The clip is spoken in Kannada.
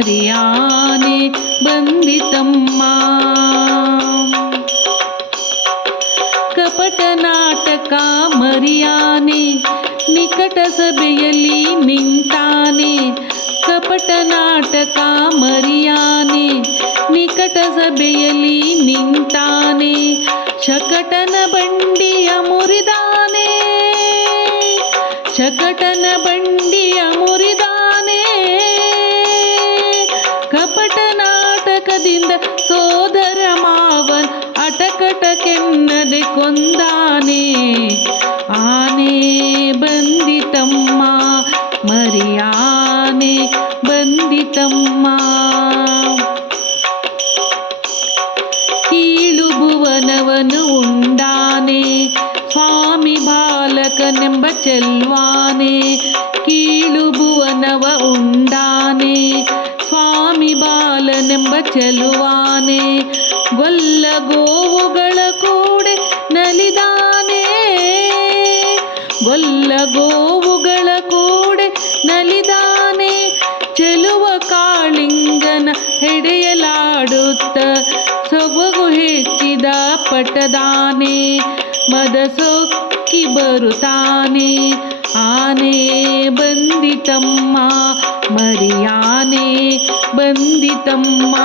ಮರಿಯಾನೆ ಬಂದಿತಮ್ಮ. ಕಪಟ ನಾಟಕ ಮರಿಯಾನೆ ನಿಕಟ ಸಭೆಯಲ್ಲಿ ನಿಂತಾನೆ. ಕಪಟ ನಾಟಕ ಮರಿಯಾನೆ ನಿಕಟ ಸಭೆಯಲ್ಲಿ ನಿಂತಾನೆ. ಶಕಟನ ಬಂಡಿಯ ಮುರಿದಾನೆ, ಶಕಟನ ಬಂಡಿಯ ಮುರಿದಾನೆ. ಕಪಟ ನಾಟಕದಿಂದ ಸೋದರ ಮಾವನ್ ಅಟಕಟಕೆನ್ನದೆ ಕೊಂದಾನೆ. ಆನೆ ಬಂದಿತಮ್ಮ ಮರಿಯಾನೆ ಬಂದಿತಮ್ಮ. ಕೀಳು ಭುವನವನು ಉಂಡಾನೆ ಸ್ವಾಮಿ ಬಾಲಕನೆಂಬ ಚೆಲ್ವಾನೆ. ಕೀಳು ಭುವನವ ಉಂಡಾನೆ ಸ್ವಾಮಿ ಬಾಲನೆಂಬ ಚೆಲುವಾನೆ. ಗೊಲ್ಲ ಗೋವುಗಳ ಕೂಡೆ ನಲಿದಾನೆ, ಗೊಲ್ಲ ಗೋವುಗಳ ಕೂಡೆ ನಲಿದಾನೆ. ಚೆಲುವ ಕಾಳಿಂಗನ ಹೆಡೆಯಲಾಡುತ್ತ ಸೊಬಗು ಹೆಚ್ಚಿದ ಪಟದಾನೆ. ಮದ ಸೊಕ್ಕಿ ಬರುತ್ತಾನೆ. ಆನೆ ಬಂದಿತಮ್ಮ ಮರಿಯಾನೆ ಬಂದಿತಮ್ಮ.